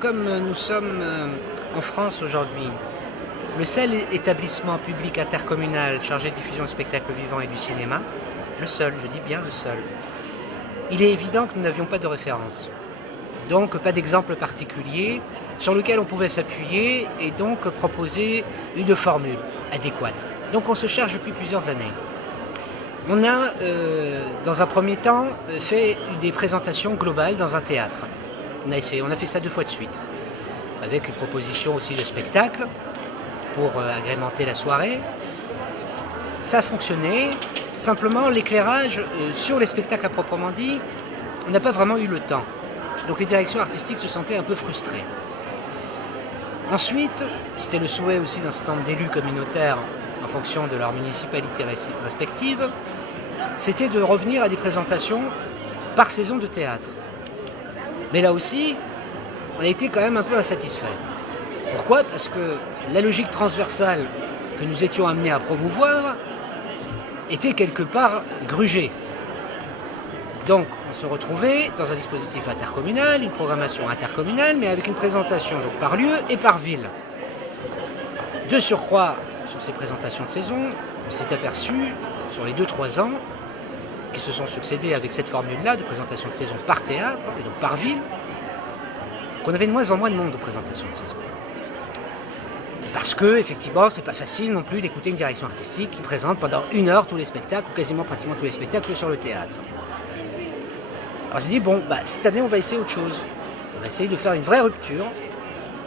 comme nous sommes en France aujourd'hui, le seul établissement public intercommunal chargé de diffusion de spectacles vivants et du cinéma, le seul, je dis bien le seul, il est évident que nous n'avions pas de référence. Donc pas d'exemple particulier sur lequel on pouvait s'appuyer et donc proposer une formule adéquate. Donc on se cherche depuis plusieurs années. On a, dans un premier temps, fait des présentations globales dans un théâtre. On a fait ça 2 fois de suite, avec une proposition aussi de spectacle pour agrémenter la soirée. Ça a fonctionné, simplement l'éclairage sur les spectacles à proprement dit, on n'a pas vraiment eu le temps. Donc les directions artistiques se sentaient un peu frustrées. Ensuite, c'était le souhait aussi d'un certain nombre d'élus communautaires en fonction de leur municipalité respective, c'était de revenir à des présentations par saison de théâtre. Mais là aussi, on a été quand même un peu insatisfaits. Pourquoi ? Parce que la logique transversale que nous étions amenés à promouvoir était quelque part grugée. Donc on se retrouvait dans un dispositif intercommunal, une programmation intercommunale, mais avec une présentation donc par lieu et par ville. De surcroît, sur ces présentations de saison, on s'est aperçu, sur les 2-3 ans, qui se sont succédés avec cette formule-là, de présentation de saison par théâtre, et donc par ville, qu'on avait de moins en moins de monde de présentation de saison. Parce que, effectivement, c'est pas facile non plus d'écouter une direction artistique qui présente pendant 1 heure tous les spectacles, ou quasiment pratiquement tous les spectacles sur le théâtre. Alors on s'est dit, bon, cette année on va essayer autre chose. On va essayer de faire une vraie rupture,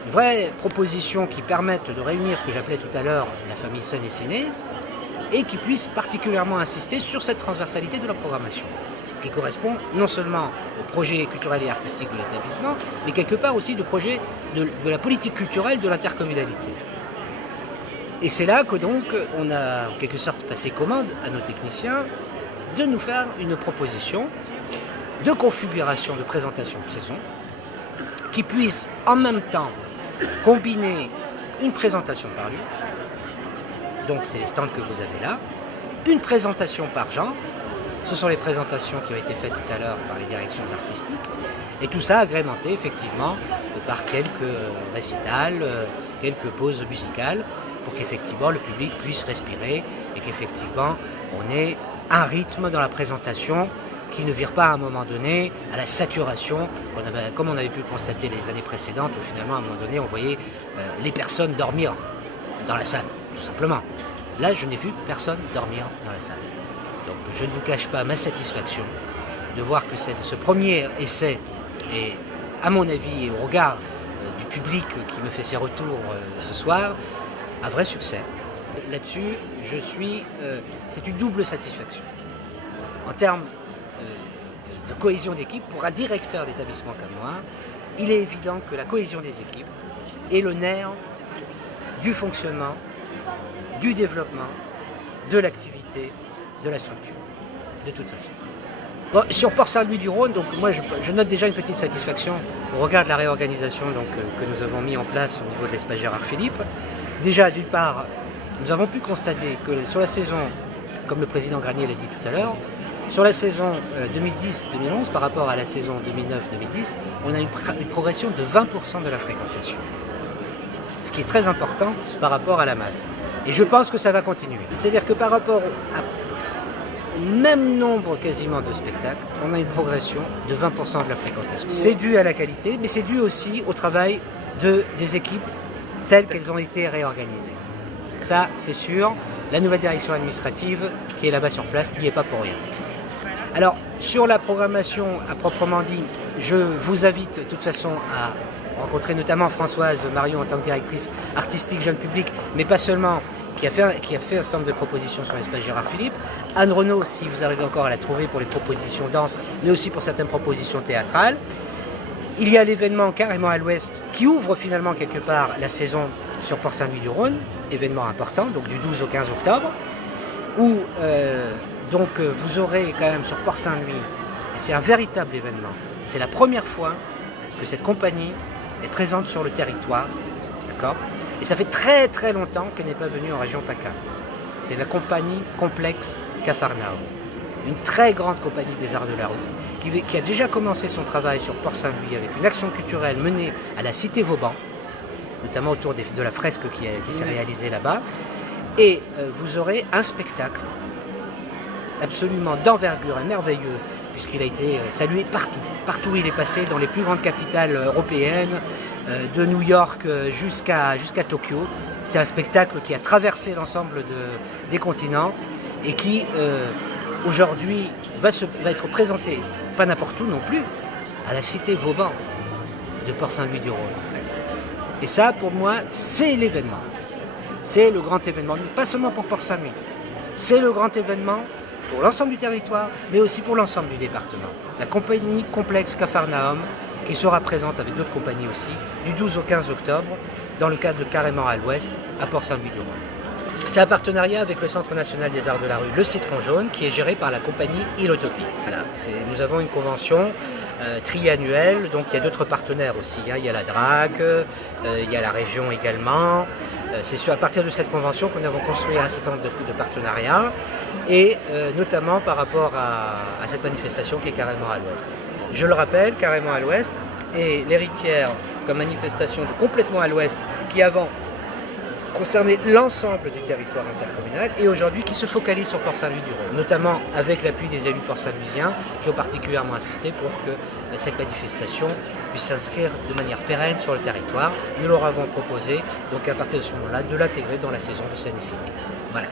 une vraie proposition qui permette de réunir ce que j'appelais tout à l'heure la famille scène et ciné, et qui puisse particulièrement insister sur cette transversalité de la programmation, qui correspond non seulement au projet culturel et artistique de l'établissement, mais quelque part aussi au projet de la politique culturelle de l'intercommunalité. Et c'est là que donc on a en quelque sorte passé commande à nos techniciens de nous faire une proposition de configuration de présentation de saison qui puisse en même temps combiner une présentation par lieu, donc c'est les stands que vous avez là, une présentation par genre, ce sont les présentations qui ont été faites tout à l'heure par les directions artistiques, et tout ça agrémenté effectivement par quelques récitals, quelques pauses musicales, pour qu'effectivement le public puisse respirer et qu'effectivement on ait un rythme dans la présentation qui ne vire pas à un moment donné à la saturation, comme on avait pu le constater les années précédentes, où finalement à un moment donné on voyait les personnes dormir dans la salle, tout simplement. Là je n'ai vu personne dormir dans la salle. Donc je ne vous cache pas ma satisfaction de voir que ce premier essai est, à mon avis et au regard du public qui me fait ses retours ce soir, un vrai succès. Là-dessus, c'est une double satisfaction. En termes de cohésion d'équipe, pour un directeur d'établissement comme moi, il est évident que la cohésion des équipes est le nerf du fonctionnement, du développement, de l'activité, de la structure, de toute façon. Bon, sur Port-Saint-Louis-du-Rhône, donc moi je note déjà une petite satisfaction au regard de la réorganisation que nous avons mis en place au niveau de l'espace Gérard Philippe. Déjà, d'une part, nous avons pu constater que sur la saison, comme le président Granier l'a dit tout à l'heure, sur la saison 2010-2011 par rapport à la saison 2009-2010, on a une progression de 20% de la fréquentation. Ce qui est très important par rapport à la masse. Et je pense que ça va continuer. C'est-à-dire que par rapport au même nombre quasiment de spectacles, on a une progression de 20% de la fréquentation. C'est dû à la qualité, mais c'est dû aussi au travail des équipes telles qu'elles ont été réorganisées. Ça, c'est sûr, la nouvelle direction administrative qui est là-bas sur place n'y est pas pour rien. Alors, sur la programmation à proprement dit, je vous invite de toute façon à rencontrer notamment Françoise Marion en tant que directrice artistique jeune public, mais pas seulement, qui a fait un certain nombre de propositions sur l'espace Gérard Philippe. Anne Renaud, si vous arrivez encore à la trouver pour les propositions danse, mais aussi pour certaines propositions théâtrales. Il y a l'événement carrément à l'ouest qui ouvre finalement quelque part la saison sur Port-Saint-Louis-du-Rhône, événement important, donc du 12 au 15 octobre, où vous aurez quand même sur Port-Saint-Louis, et c'est un véritable événement, c'est la première fois que cette compagnie est présente sur le territoire, d'accord ? Et ça fait très très longtemps qu'elle n'est pas venue en région PACA. C'est la compagnie Complexe Capharnaüm, une très grande compagnie des arts de la rue, qui a déjà commencé son travail sur Port-Saint-Louis avec une action culturelle menée à la Cité Vauban, notamment autour de la fresque qui s'est réalisée là-bas. Et vous aurez un spectacle absolument d'envergure et merveilleux, puisqu'il a été salué partout. Partout où il est passé, dans les plus grandes capitales européennes, de New York jusqu'à Tokyo. C'est un spectacle qui a traversé l'ensemble des continents et qui, aujourd'hui, va être présenté, pas n'importe où non plus, à la Cité Vauban de Port-Saint-Louis-du-Rhône. Et ça, pour moi, c'est l'événement. C'est le grand événement, pas seulement pour Port-Saint-Louis. C'est le grand événement pour l'ensemble du territoire, mais aussi pour l'ensemble du département. La compagnie Complexe Capharnaüm, qui sera présente avec d'autres compagnies aussi, du 12 au 15 octobre, dans le cadre de Carrément à l'Ouest, à Port-Saint-Louis-du-Rhône. C'est un partenariat avec le Centre national des arts de la rue, le Citron Jaune, qui est géré par la compagnie Ilotopie. Voilà, nous avons une convention triannuelle, donc il y a d'autres partenaires aussi. Il y a la DRAC, il y a la région également. C'est à partir de cette convention qu'on avons construit un certain nombre de partenariats, et notamment par rapport à cette manifestation qui est Carrément à l'Ouest. Je le rappelle, Carrément à l'Ouest est l'héritière comme manifestation de Complètement à l'Ouest, qui avant concernait l'ensemble du territoire intercommunal et aujourd'hui qui se focalise sur Port-Saint-Louis-du-Rhône, notamment avec l'appui des élus port-saint-louisiens qui ont particulièrement insisté pour que cette manifestation puisse s'inscrire de manière pérenne sur le territoire. Nous leur avons proposé, donc à partir de ce moment-là, de l'intégrer dans la saison de Seine-et-Saint-Denis. Voilà.